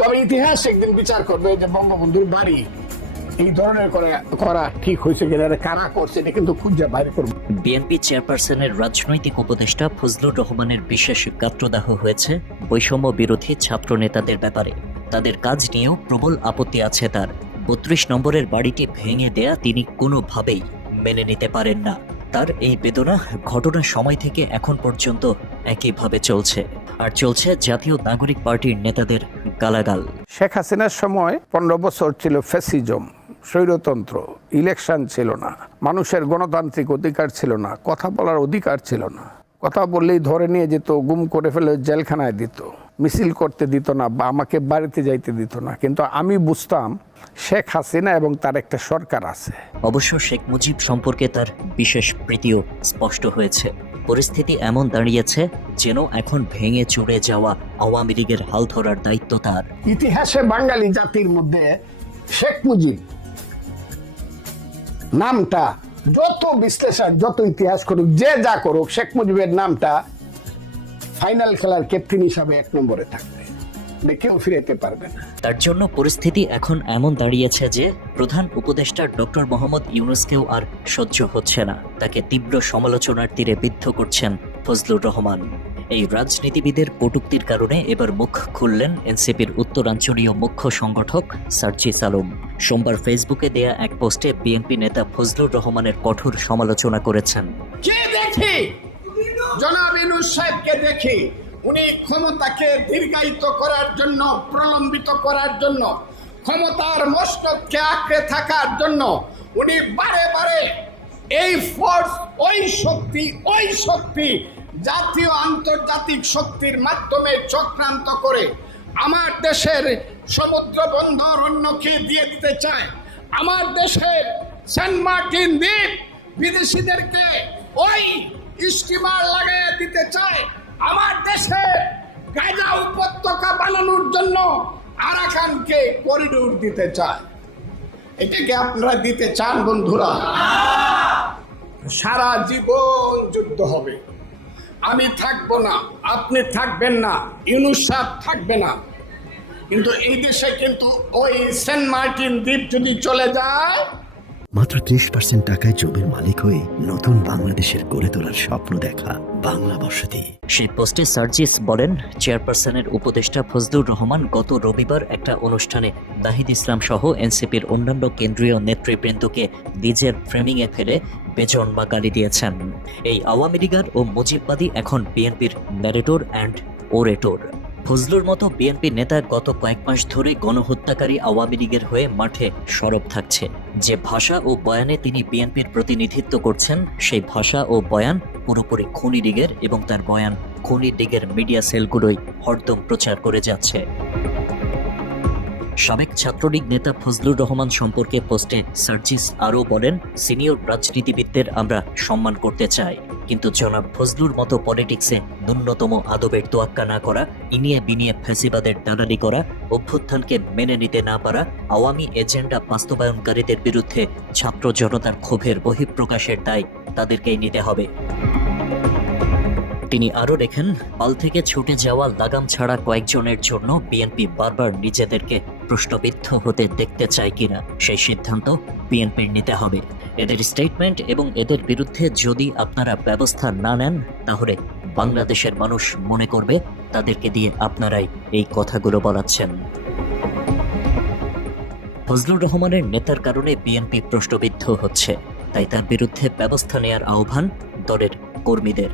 তবে ইতিহাস একদিন বিচার করবে যে বঙ্গবন্ধুর বাড়ি এই ধরনের করা ঠিক হয়েছে কিনা, কারা করছে এটা কিন্তু খুঁজে বাইরে করবে। বিএনপি চেয়ারপারসনের রাজনৈতিক উপদেষ্টা ফজলুর রহমানের বিশেষ গাত্রদাহ হয়েছে বৈষম্য বিরোধী ছাত্র নেতাদের ব্যাপারে। তাদের কাজ নিয়েও প্রবল আপত্তি আছে তার। ৩২ নম্বরের বাড়িটি ভেঙে দেয়া তিনি কোনোভাবেই মেনে নিতে পারেন না। তার এই বেদনা ঘটনার সময় থেকে এখন পর্যন্ত একইভাবে চলছে, আর চলছে জাতীয় নাগরিক পার্টির নেতাদের গালাগাল। শেখ হাসিনার সময় 15 বছর ছিল ফ্যাসিজম, স্বৈরতন্ত্র, ইলেকশন ছিল না, মানুষের গণতান্ত্রিক অধিকার ছিল না, কথা বলার অধিকার ছিল না। কথা বললেই ধরে নিয়ে যেত, গুম করে ফেলে জেলখানায় দিত, মিছিল করতে দিত না, বা আমাকে বাড়িতে যাইতে দিত না। কিন্তু আমি বুঝতাম শেখ হাসিনা এবং তার একটা সরকার আছে। অবশ্য শেখ মুজিব সম্পর্কে তার বিশেষ প্রীতিও স্পষ্ট হয়েছে। পরিস্থিতি এমন দাঁড়িয়েছে যেন এখন ভেঙে চুরে যাওয়া আওয়ামী লীগের হাল ধরার দায়িত্ব তার। ইতিহাসে বাঙালি জাতির মধ্যে শেখ মুজিব নামটা যত বিশ্লেষক, যত ইতিহাস করুক, যে যা করুক, শেখ মুজিবের নামটা ফাইনাল খেলার ক্যাপ্টেন হিসাবে 1 নম্বরে থাকবে, কেউ ফিরেতে পারবে না। তার জন্য পরিস্থিতি এখন এমন দাঁড়িয়েছে যে প্রধান উপদেষ্টা ডক্টর মোহাম্মদ ইউনূসকেও আর সহ্য হচ্ছে না। তাকে তীব্র সমালোচনার তীরে বিদ্ধ করছেন ফজলুর রহমান। এই রাজনীতিবিদের কটূক্তির কারণে এবার মুখ খুললেন এনসিপির উত্তরাঞ্চলীয় মুখ্য সংগঠক সার্জিস আলম। সোমবার ফেসবুকে দেয়া এক পোস্টে বিএনপি নেতা ফজলুর রহমানের কঠোর সমালোচনা করেছেন। জনাব ইউনূস সাহেবকে দেখি, উনি ক্ষমতাকে দীর্ঘায়িত করার জন্য, প্রলম্বিত করার জন্য, ক্ষমতার মস্তককে আঁকড়ে থাকার জন্য উনি বারে বারে এই ফোর্স, ওই শক্তি জাতীয় আন্তর্জাতিক শক্তির মাধ্যমে চক্রান্ত করে আমার দেশের সমুদ্র বন্দর অন্যকে দিয়ে দিতে চায়, আমার দেশের সেন্ট মার্টিন দ্বীপ বিদেশিদেরকে ওই স্টিমার লাগিয়ে দিতে চায়, আমার দেশে গাজা উপত্যকা বানানোর জন্য আরাকানকে করিডোর দিতে চায়। এটাকে আপনারা দিতে চান বন্ধুরা? সারা জীবন যুদ্ধ হবে। আমি থাকবো না, আপনি থাকবেন না, ইউনূস সাহেব থাকবে না, কিন্তু এই দেশে কিন্তু ওই সেন্ট মার্টিন দ্বীপ যদি চলে যায়, মাত্র 30% টাকায় জমির মালিক হয়ে নতুন বাংলাদেশের গড়ে তোলার স্বপ্ন দেখা বাংলা বসতি। সেই পোস্টে সার্জিস বলেন, চেয়ারপারসনের উপদেষ্টা ফজলুর রহমান গত রবিবার একটা অনুষ্ঠানে নাহিদ ইসলাম সহ এনসিপির অন্যান্য কেন্দ্রীয় নেতৃবৃন্দকে নিজের ফ্রেমিংয়ে ফেলে বেজন্মা গালি দিয়েছেন। এই আওয়ামী লীগার ও মুজিববাদী এখন বিএনপির ন্যারেটর অ্যান্ড ওরেটর। ফজলুর মতো বিএনপি নেতা গত কয়েক মাস ধরে গণহত্যাকারী আওয়ামী লীগের হয়ে মাঠে সরব থাকছে। যে ভাষা ও বয়ানে তিনি বিএনপির প্রতিনিধিত্ব করছেন, সেই ভাষা ও বয়ান পুরোপুরি খুনি লীগের, এবং তার বয়ান খুনি লীগের মিডিয়া সেলগুলোই হরদম প্রচার করে যাচ্ছে। সাবেক ছাত্রলীগ নেতা ফজলুর রহমান সম্পর্কে পোস্টে সার্জিস আরও বলেন, সিনিয়র রাজনীতিবিদদের আমরা সম্মান করতে চাই, কিন্তু জনাব ফজলুর মতো পলিটিক্সে ন্যূনতম আদবের তোয়াক্কা না করা, ইনিয়ে বিনিয়ে ফ্যাসিবাদের দালালি করা, অভ্যুত্থানকে মেনে নিতে না পারা, আওয়ামী এজেন্ডা বাস্তবায়নকারীদের বিরুদ্ধে ছাত্র জনতার ক্ষোভের বহিঃপ্রকাশের দায় তাদেরকেই নিতে হবে। তিনি আরও লেখেন, পাল থেকে ছুটে যাওয়া লাগাম ছাড়া কয়েকজনের জন্য বিএনপি বারবার নিজেদেরকে প্রশ্নবিদ্ধ হতে দেখতে চায় কিনা সেই সিদ্ধান্ত বিএনপির নিতে হবে। এদের স্টেটমেন্ট এবং এদের বিরুদ্ধে যদি আপনারা ব্যবস্থা না নেন, তাহলে বাংলাদেশের মানুষ মনে করবে তাদেরকে দিয়ে আপনারাই এই কথাগুলো বলাচ্ছেন। ফজলুর রহমানের নেতার কারণে বিএনপি প্রশ্নবিদ্ধ হচ্ছে, তাই তার বিরুদ্ধে ব্যবস্থা নেয়ার আহ্বান দলের কর্মীদের।